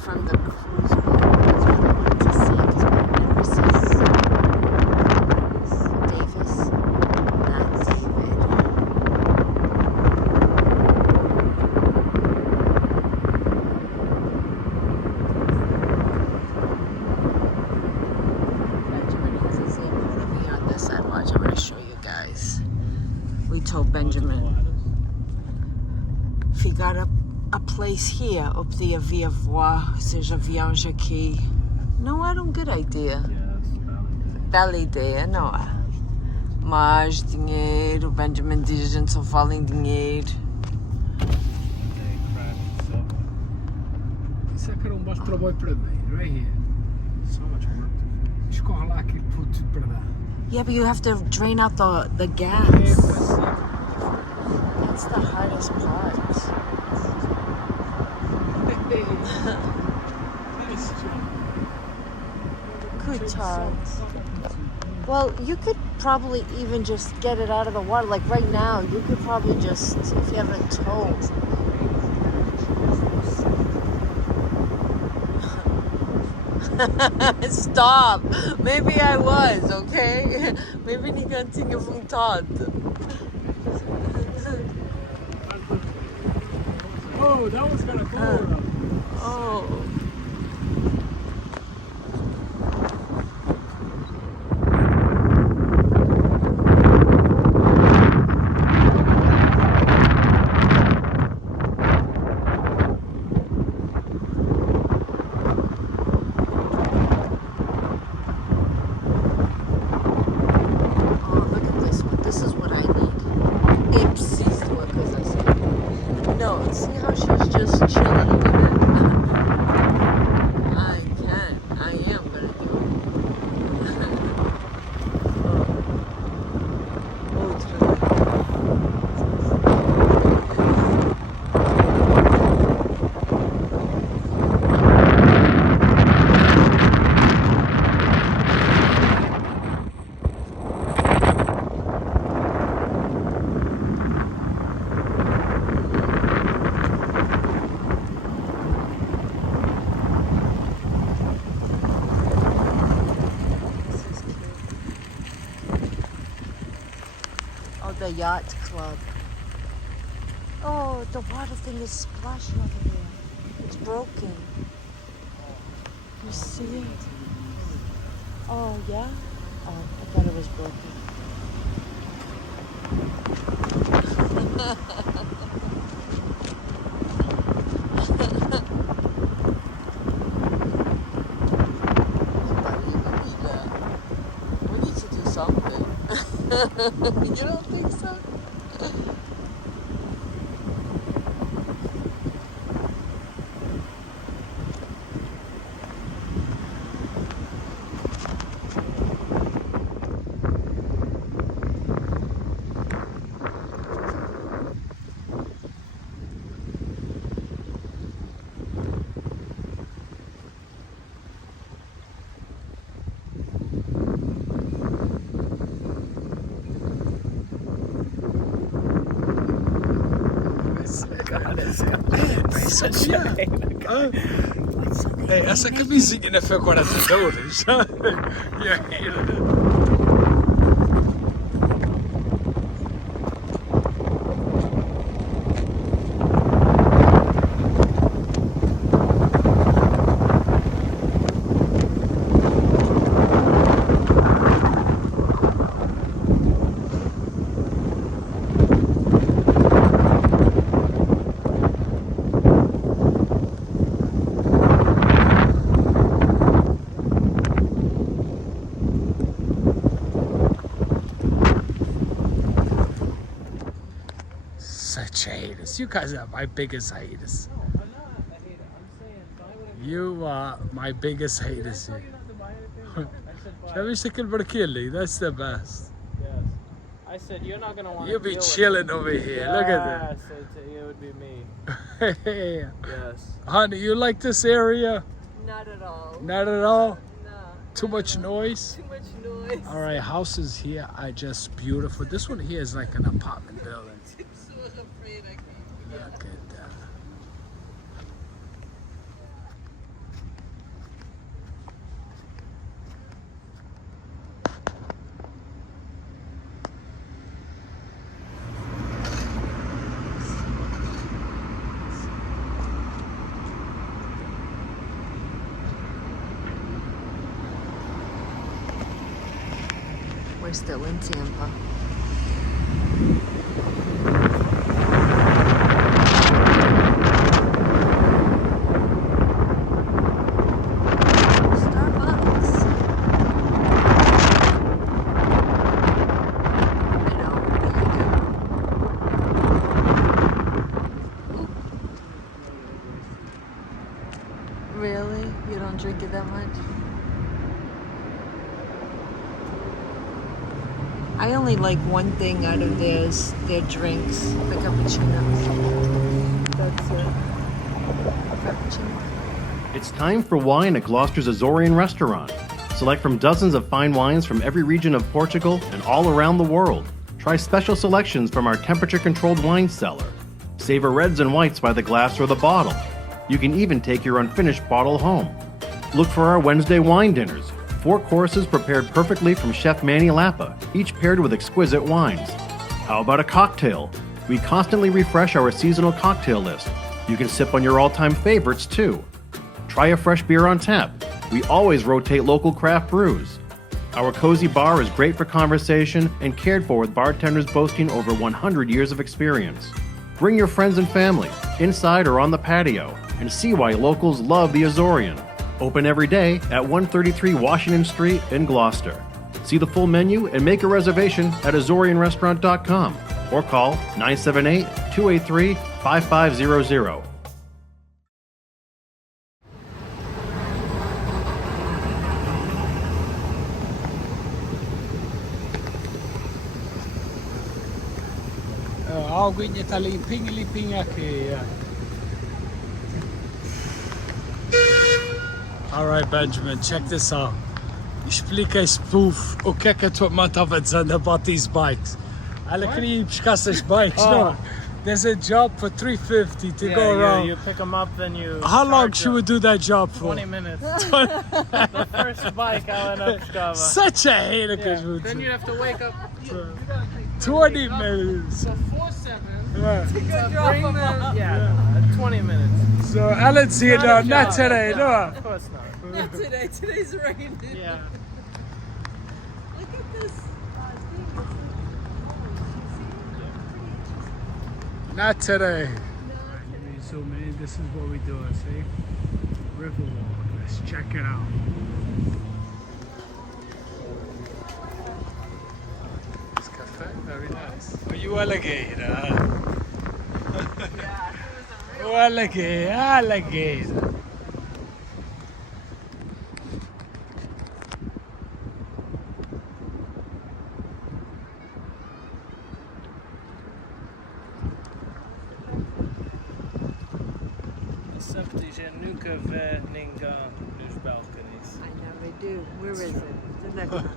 from the cruise boat. That's what I wanted to see because my nemesis is Davis, not David. Benjamin has his airport over here on this side. Watch, I'm going to show you guys. We told Benjamin if he got a place here up there via voar, seja viaja aqui. Não era grande ideia. Bela ideia, não é? Mas dinheiro, Benjamin diz a gente só fala em dinheiro. Isso é que era bom trabalho para mim, right here. So much work. Escorre lá aquele puto para lá. Yeah, but you have to drain out the gas. That's the hardest part. Good times. Well, you could probably even just get it out of the water. Like right now, you could probably just, if you have a tow. Stop. Maybe I was, okay? Maybe ni cantinha vontade. Oh, that was kind of cool. Oh. The yacht club. Oh, the water thing is splashing over here. It's broken. You see it? Oh, yeah? Oh, I thought it was broken. We need to do something. You don't think so? Essa camisinha não foi 40 dólares. Such haters. You guys are my biggest haters. No, I'm not a hater. I'm saying buy whatever You are my biggest haters. you not to buy anything. I said buy. Shall we stick in Barkili? That's the best. Yes. I said you're not gonna want to You'll be deal chilling with over it. here. Look at that. Yes, it would be me. Hey, Yes. honey, you like this area? Not at all. Not at all? No. Too much noise? Too much noise. All right, houses here are just beautiful. This one here is like an apartment building. I'm so afraid I can't. Look at that. We're still in Tampa. Really? You don't drink it that much? I only like one thing out of their drinks, the cappuccinos. That's it. Frappuccino. It's time for wine at Gloucester's Azorean Restaurant. Select from dozens of fine wines from every region of Portugal and all around the world. Try special selections from our temperature-controlled wine cellar. Savor reds and whites by the glass or the bottle. You can even take your unfinished bottle home. Look for our Wednesday wine dinners. 4 courses prepared perfectly from Chef Manny Lapa, each paired with exquisite wines. How about a cocktail? We constantly refresh our seasonal cocktail list. You can sip on your all-time favorites too. Try a fresh beer on tap. We always rotate local craft brews. Our cozy bar is great for conversation and cared for with bartenders boasting over 100 years of experience. Bring your friends and family, inside or on the patio, and see why locals love the Azorean. Open every day at 133 Washington Street in Gloucester. See the full menu and make a reservation at AzoreanRestaurant.com or call 978-283-5500. Aguinha tá limpinha aqui. Alright, Benjamin, check this out. Explica esse spoof. O que é que a tua irmã estava dizendo about these bikes? Ela queria ir buscar essas bikes, no? There's a job for $350 to go around. You pick them up, then you. How long charge should we do that job for? 20 minutes. The first bike I'll end up discovering. Such a hater, Then you have to wake up. 20 minutes. So 4-7. Yeah. To bring them. Yeah, 20 minutes. So Alan's here now, not today, no? Of course not. Not today. Today's raining. Yeah. Look at this. Not today. Let me zoom in. This is what we do, see? River walk. Let's check it out. This cafe, very nice. Oh, you alligator. Oh, alligator. Nunca vê ninguém nos balconies. I know they do. Where is it? The next one.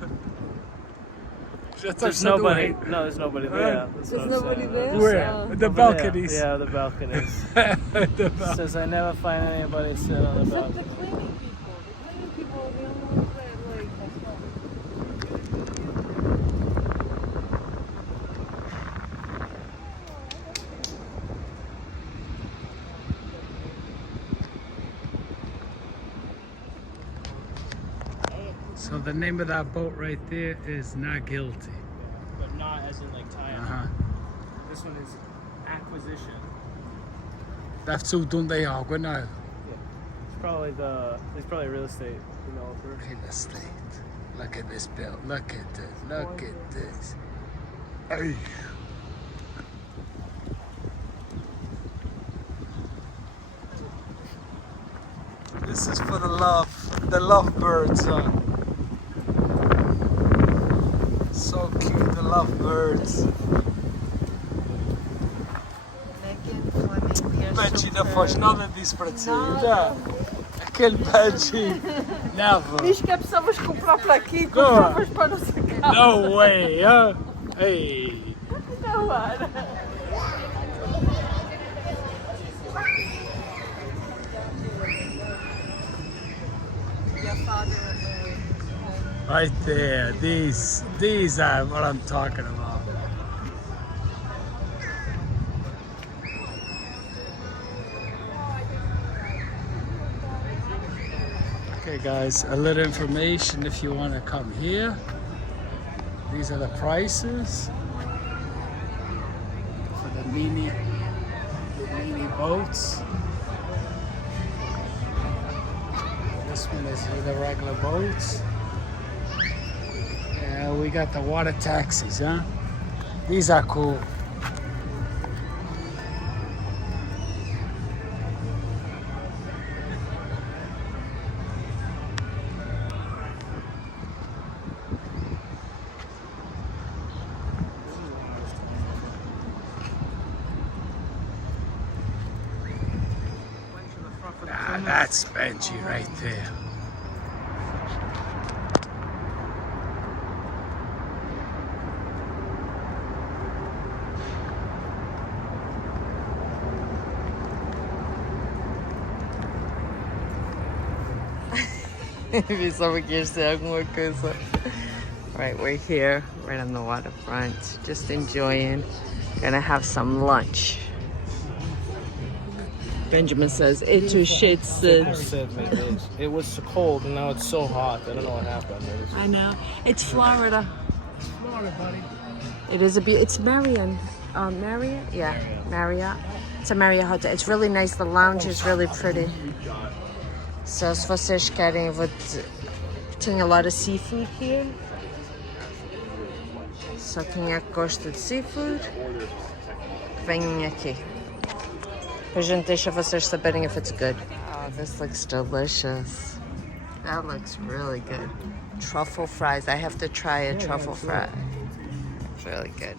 There's nobody. No, there's nobody there. There's nobody there? Where? Oh. The balconies. Yeah, the balconies. The Says I never find anybody sitting on the Except balcony. the cleaning people. The cleaning people are the only ones that like. So the name of that boat right there is Not Guilty. But not as in like tie-up. Uh-huh. This one is acquisition. That's who done the água now. Yeah. It's probably he's probably a real estate developer. Real estate. Look at this bill. Look at this. Look at this. Hey. This is for the lovebirds. So cute, the lovebirds. Benji, não faz nada disso para ti. Já. Aquele Benji. Never. Diz que precisavas comprar para aqui, compravas para não sei cá. No way, huh? Hey. Não era. Right there, these are what I'm talking about. Okay guys, a little information if you want to come here. These are the prices for the mini boats. This one is the regular boats. Yeah, we got the water taxis, huh? These are cool. Ah, that's Benji right there. Pensava que ia ser alguma coisa. Right, we're here, right on the waterfront, just enjoying. Gonna have some lunch. Benjamin says, it's a shit. It was cold and now it's so hot. I don't know what happened. I know. It's Florida. Florida, buddy. It is it's Marriott. Marriott? Yeah, Marriott. It's a Marriott hotel. It's really nice. The lounge is really pretty. So, se vocês querem, tem a lot of seafood here. Só quem é que gosta de seafood, venham aqui. A gente deixa vocês saberem if it's good. Oh, this looks delicious. That looks really good. Truffle fries. I have to try a truffle fry. It's really good.